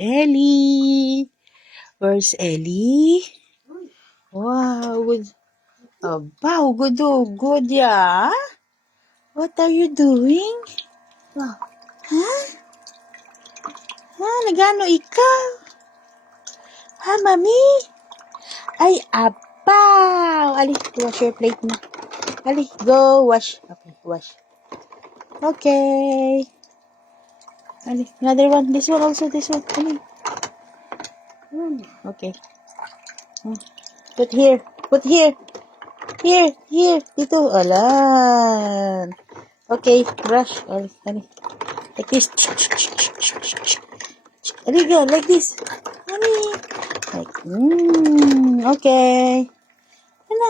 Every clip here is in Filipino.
Ellie? Where's Ellie? Wow, good. Wow, good, oh, good, yeah. What are you doing? Huh? Nagano ikaw? Ha, mami? Ay, apaw. Ali, wash your plate na. Ali, go wash. Okay, wash. Okay. Ali, another one. This one also, this one. Ali. Okay. Put here. Put here. Here. Dito. Alan. Okay, brush. Ali. Like this. Ali, go. Like this. Ali. Like, okay. Ano,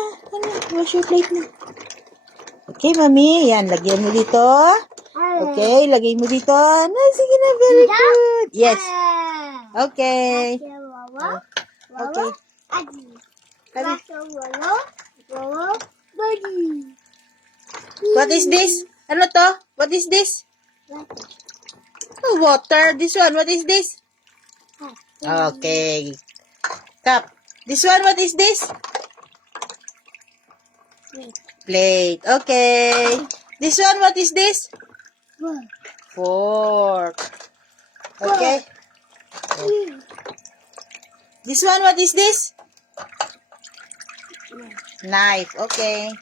wash your plate na. Okay, mami. Yan, lagyan mo dito. Okay, lagay mo dito. Sige na, very good. Yes. Okay. Okay. What is this? Ano to? What is this? Oh, water. This one, what is this? Okay. Cup. This one, what is this? Plate. Okay. This one, what is this? Fork. Okay. This one, what is this? Knife. Okay.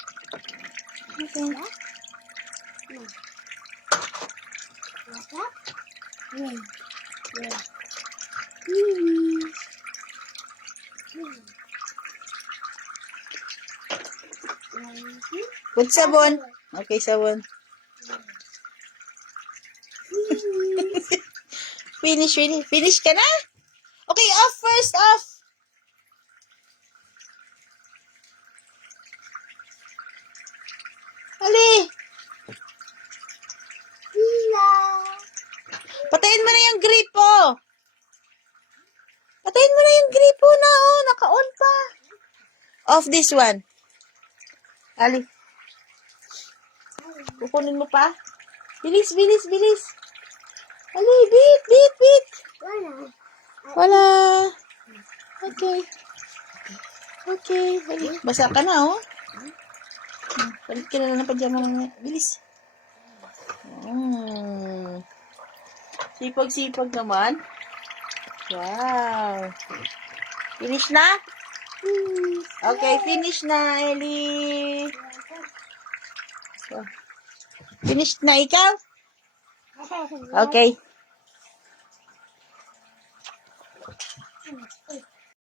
Put sabon. Okay, sabon. Finish ka na? Okay, off first, off. Ali. Patayin mo na yung gripo. Patayin mo na yung gripo na, oh. Naka-on pa. Off this one. Ali. Kukunin mo pa. Bilis. Ali, beat. Wala. Okay. Ali. Basa ka na, oh. Palit ka na lang ng pajama mo. Bilis. Sipag naman. Wow. Finish na? Okay, finish na, Ellie. So, finish na ikaw? Okay.